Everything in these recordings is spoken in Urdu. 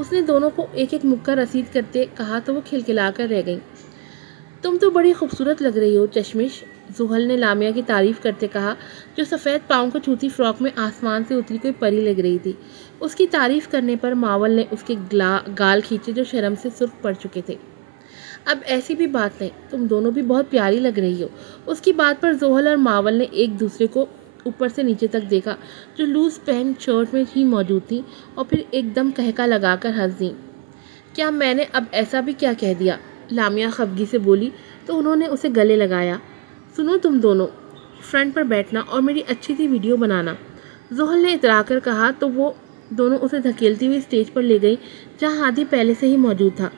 اس نے دونوں کو ایک ایک مکہ رسید کرتے کہا تو وہ کھلکھلا کر رہ گئیں۔ تم تو بڑی خوبصورت لگ رہی ہو چشمش، زحل نے لامیا کی تعریف کرتے کہا، جو سفید پاؤں کو چھوتی فراک میں آسمان سے اتری کوئی پری لگ رہی تھی۔ اس کی تعریف کرنے پر ماول نے اس کے گال کھینچے جو شرم سے سرخ پڑ چکے تھے۔ اب ایسی بھی بات نہیں، تم دونوں بھی بہت پیاری لگ رہی ہو۔ اس کی بات پر زحل اور ماول نے ایک دوسرے کو اوپر سے نیچے تک دیکھا، جو لوز پینٹ شرٹ میں ہی موجود تھی، اور پھر ایک دم کہکا لگا کر ہنس دیں۔ کیا میں نے اب ایسا بھی کیا کہہ دیا؟ لامیا خفگی سے بولی تو انہوں نے اسے گلے لگایا۔ سنو تم دونوں، فرنٹ پر بیٹھنا اور میری اچھی سی ویڈیو بنانا، زحل نے اترا کر کہا تو وہ دونوں اسے دھکیلتی ہوئی اسٹیج پر لے گئی جہاں ہادی پہلے سے ہی موجود تھا۔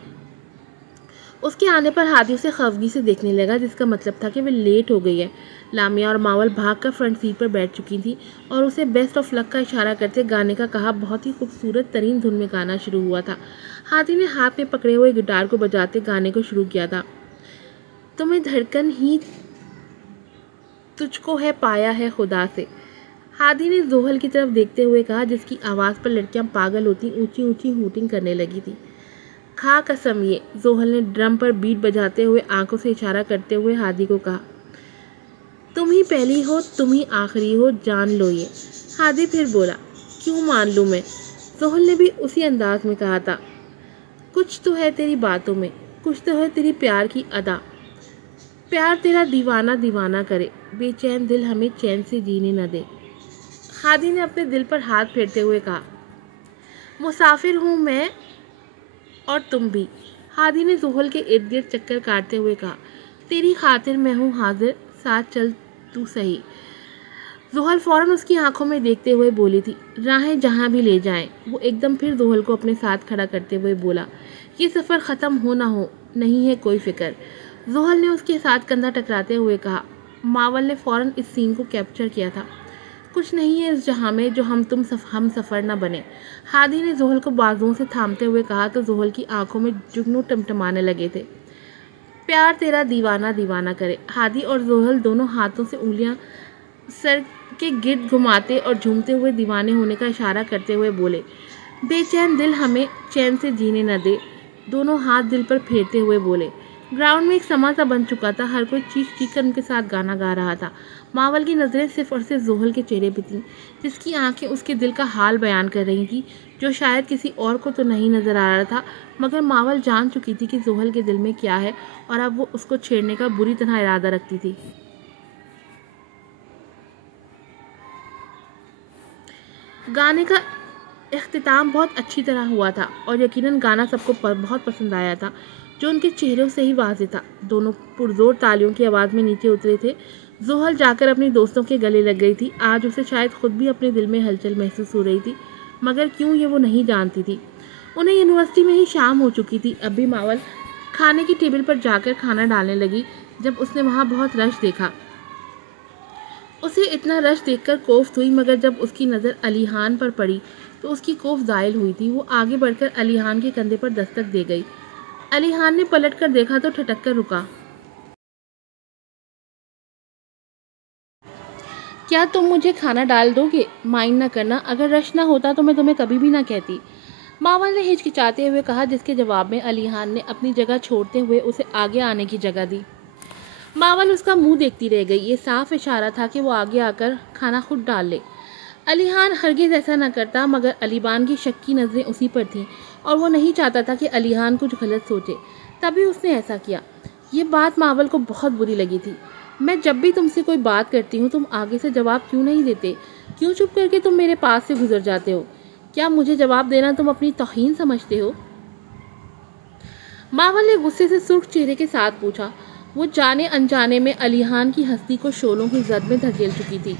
اس کے آنے پر ہادی اسے خفگی سے دیکھنے لگا، جس کا مطلب تھا کہ وہ لیٹ ہو گئی ہے۔ لامیا اور ماول بھاگ کر فرنٹ سیٹ پر بیٹھ چکی تھی اور اسے بیسٹ آف لک کا اشارہ کرتے گانے کا کہا۔ بہت ہی خوبصورت ترین دھن میں گانا شروع ہوا تھا۔ ہادی نے ہاتھ میں پکڑے ہوئے گٹار کو بجاتے گانے کو شروع کیا تھا۔ تمہیں دھڑکن ہی تجھ کو ہے پایا ہے خدا سے، ہادی نے زحل کی طرف دیکھتے ہوئے کہا، جس کی آواز پر لڑکیاں پاگل ہوتی اونچی اونچی ہوٹنگ کرنے لگی تھی۔ کھا قسم یہ، زحل نے ڈرم پر بیٹ بجاتے ہوئے آنکھوں سے اشارہ کرتے ہوئے ہادی کو کہا۔ تم ہی پہلی ہو تم ہی آخری ہو، جان لو یہ، ہادی پھر بولا۔ کیوں مان لوں میں، زحل نے بھی اسی انداز میں کہا تھا۔ کچھ تو ہے تیری باتوں میں، کچھ تو ہے تیری پیار کی ادا، پیار تیرا دیوانہ دیوانہ کرے، بے چین دل ہمیں چین سے جینے نہ دے، ہادی نے اپنے دل پر ہاتھ پھیرتے ہوئے کہا۔ مسافر ہوں میں اور تم بھی، ہادی نے زحل کے ارد گرد چکر کاٹتے ہوئے کہا۔ تیری خاطر میں ہوں حاضر، ساتھ چل تو سہی، زحل فوراً اس کی آنکھوں میں دیکھتے ہوئے بولی تھی۔ راہیں جہاں بھی لے جائیں، وہ ایک دم پھر زحل کو اپنے ساتھ کھڑا کرتے ہوئے بولا۔ یہ سفر ختم ہو نہ ہو، نہیں ہے کوئی فکر، زحل نے اس کے ساتھ کندھا ٹکراتے ہوئے کہا۔ ماول نے فوراً اس سین کو کیپچر کیا تھا۔ کچھ نہیں ہے اس جہاں میں جو ہم سفر نہ بنے، ہادی نے زحل کو بازوؤں سے تھامتے ہوئے کہا تو زحل کی آنکھوں میں جگنو ٹمٹمانے لگے تھے۔ پیار تیرا دیوانہ دیوانہ کرے، ہادی اور زحل دونوں ہاتھوں سے انگلیاں سر کے گرد گھماتے اور جھومتے ہوئے دیوانے ہونے کا اشارہ کرتے ہوئے بولے۔ بے چین دل ہمیں چین سے جینے نہ دے، دونوں ہاتھ دل پر پھیرتے ہوئے بولے۔ گراؤنڈ میں ایک سما سا بن چکا تھا، ہر کوئی چیخ چیخ کر ان کے ساتھ گانا گا رہا تھا۔ ماول کی نظریں صرف اور صرف زحل کے چہرے پہ تھیں، جس کی آنکھیں اس کے دل کا حال بیان کر رہی تھیں، جو شاید کسی اور کو تو نہیں نظر آ رہا تھا، مگر ماول جان چکی تھی کہ زحل کے دل میں کیا ہے، اور اب وہ اس کو چھیڑنے کا بری طرح ارادہ رکھتی تھی۔ گانے کا اختتام بہت اچھی طرح ہوا تھا اور یقیناً گانا سب کو بہت پسند آیا تھا، جو ان کے چہروں سے ہی واضح تھا۔ دونوں پرزور تالیوں کی آواز میں نیچے اترے تھے۔ زحل جا کر اپنی دوستوں کے گلے لگ گئی تھی۔ آج اسے شاید خود بھی اپنے دل میں ہلچل محسوس ہو رہی تھی، مگر کیوں یہ وہ نہیں جانتی تھی۔ انہیں یونیورسٹی میں ہی شام ہو چکی تھی۔ اب بھی ماول کھانے کی ٹیبل پر جا کر کھانا ڈالنے لگی جب اس نے وہاں بہت رش دیکھا۔ اسے اتنا رش دیکھ کر کوفت ہوئی، مگر جب اس کی نظر علی خان پر پڑی تو اس کی کوفت زائل ہوئی تھی۔ وہ آگے بڑھ کر علی خان کے کندھے پر دستک دے گئی۔ علی خان نے پلٹ کر دیکھا تو ٹھٹک کر رکا۔ کیا تم مجھے کھانا ڈال دو گے؟ مائنڈ نہ کرنا، اگر رش نہ ہوتا تو میں تمہیں کبھی بھی نہ کہتی، ماول نے ہچکچاتے ہوئے کہا، جس کے جواب میں علی خان نے اپنی جگہ چھوڑتے ہوئے اسے آگے آنے کی جگہ دی۔ ماول اس کا منہ دیکھتی رہ گئی۔ یہ صاف اشارہ تھا کہ وہ آگے آ کر کھانا خود ڈال لے۔ علی خان ہرگز ایسا نہ کرتا، مگر علی بان کی شکی نظریں اسی پر تھیں اور وہ نہیں چاہتا تھا کہ علی خان کچھ غلط سوچے، تبھی اس نے ایسا کیا۔ یہ بات ماول کو بہت بری لگی تھی۔ میں جب بھی تم سے کوئی بات کرتی ہوں تم آگے سے جواب کیوں نہیں دیتے؟ کیوں چپ کر کے تم میرے پاس سے گزر جاتے ہو؟ کیا مجھے جواب دینا تم اپنی توہین سمجھتے ہو؟ ماول نے غصے سے سرخ چہرے کے ساتھ پوچھا۔ وہ جانے انجانے میں علی خان کی ہستی کو شعلوں کی زد میں دھکیل چکی تھی۔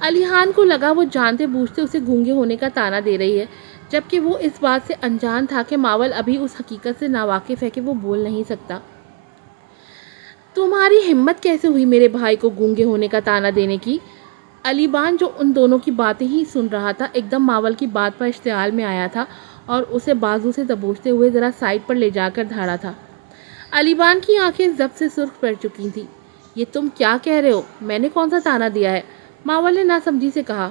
علی خان کو لگا وہ جانتے بوجھتے اسے گونگے ہونے کا طعنہ دے رہی ہے، جبکہ وہ اس بات سے انجان تھا کہ ماول ابھی اس حقیقت سے ناواقف ہے کہ وہ بول نہیں سکتا۔ تمہاری ہمت کیسے ہوئی میرے بھائی کو گونگے ہونے کا طعنہ دینے کی؟ علی بان جو ان دونوں کی باتیں ہی سن رہا تھا، ایک دم ماول کی بات پر اشتعال میں آیا تھا اور اسے بازو سے دبوچتے ہوئے ذرا سائڈ پر لے جا کر دھاڑا تھا۔ علی بان کی آنکھیں ضبط سے سرخ پڑ چکی تھیں۔ یہ تم کیا کہہ رہے ہو؟ میں نے کون سا طعنہ دیا ہے؟ ماول نے ناسمجھی سے کہا۔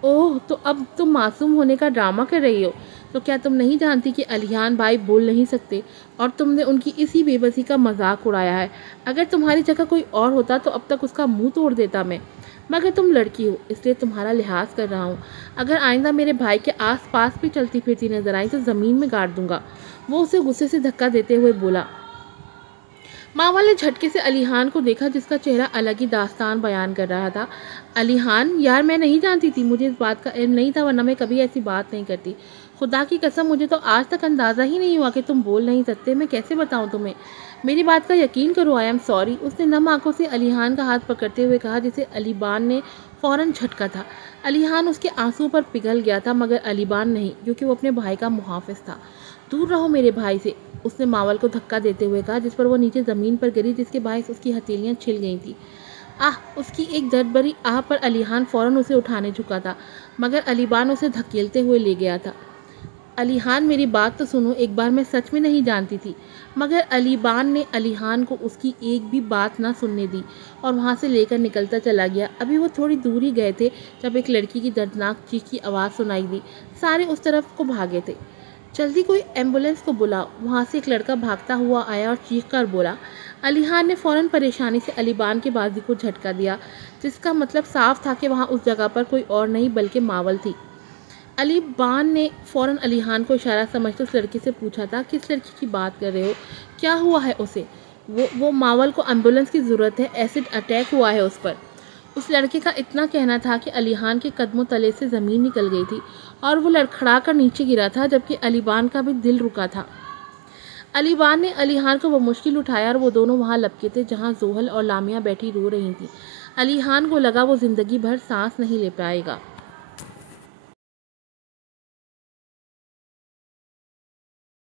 اوہ، تو اب تم معصوم ہونے کا ڈرامہ کر رہی ہو؟ تو کیا تم نہیں جانتی کہ الیحان بھائی بول نہیں سکتے اور تم نے ان کی اسی بے بسی کا مذاق اڑایا ہے؟ اگر تمہاری جگہ کوئی اور ہوتا تو اب تک اس کا منہ توڑ دیتا میں، مگر تم لڑکی ہو اس لیے تمہارا لحاظ کر رہا ہوں۔ اگر آئندہ میرے بھائی کے آس پاس بھی چلتی پھرتی نظر آئی تو زمین میں گاڑ دوں گا۔ وہ اسے غصے سے دھکا دیتے ہوئے بولا۔ ماول نے جھٹکے سے الیحان کو دیکھا جس کا چہرہ الگ ہی داستان بیان کر رہا تھا۔ الیحان، یار میں نہیں جانتی تھی، مجھے اس بات کا علم نہیں تھا، ورنہ میں کبھی ایسی بات نہیں کرتی۔ خدا کی قسم مجھے تو آج تک اندازہ ہی نہیں ہوا کہ تم بول نہیں سکتے، میں کیسے بتاؤں تمہیں؟ میری بات کا یقین کرو، آئی ایم سوری۔ اس نے نم آنکھوں سے الیحان کا ہاتھ پکڑتے ہوئے کہا جسے علی بان نے فوراً جھٹکا تھا۔ الیحان اس کے آنسو پر پگھل گیا تھا مگر علی بان نہیں، کیونکہ وہ اپنے بھائی کا محافظ تھا۔ دور رہو میرے بھائی سے، اس نے ماول کو دھکا دیتے ہوئے کہا، جس پر وہ نیچے زمین پر گری جس کے باعث اس کی ہتھیلیاں چھل گئی تھیں۔ آہ! اس کی ایک درد بھری آہ پر الیحان فوراً اسے اٹھانے جھکا تھا مگر علی بان اسے دھکیلتے ہوئے لے گیا تھا۔ الیحان میری بات تو سنو، ایک بار میں سچ میں نہیں جانتی تھی۔ مگر علی بان نے الیحان کو اس کی ایک بھی بات نہ سننے دی اور وہاں سے لے کر نکلتا چلا گیا۔ ابھی وہ تھوڑی دور ہی گئے تھے جب ایک لڑکی کی دردناک چیخ کی آواز سنائی دی۔ سارے اس طرف کو بھاگے تھے۔ جلدی کوئی ایمبولینس کو بلاؤ۔ وہاں سے ایک لڑکا بھاگتا ہوا آیا اور چیخ کر بولا۔ الیحان نے فوراً پریشانی سے علی بان کے بازو کو جھٹکا دیا جس کا مطلب صاف تھا کہ وہاں اس جگہ پر کوئی اور نہیں بلکہ ماول تھی۔ علی بان نے فوراً الیحان کو اشارہ سمجھتے اس لڑکی سے پوچھا تھا، کس لڑکی کی بات کر رہے ہو؟ کیا ہوا ہے اسے؟ وہ ماول کو ایمبولینس کی ضرورت ہے، ایسڈ اٹیک ہوا ہے اس پر۔ اس لڑکے کا اتنا کہنا تھا کہ الیحان کے قدموں تلے سے زمین نکل گئی تھی اور وہ لڑکھڑا کر نیچے گرا تھا جبکہ علی بان کا بھی دل رکا تھا۔ علی بان نے الیحان کو بمشکل اٹھایا اور وہ دونوں وہاں لپکے تھے جہاں زحل اور لامیا بیٹھی رو رہی تھیں۔ الیحان کو لگا وہ زندگی بھر سانس نہیں لے پائے گا۔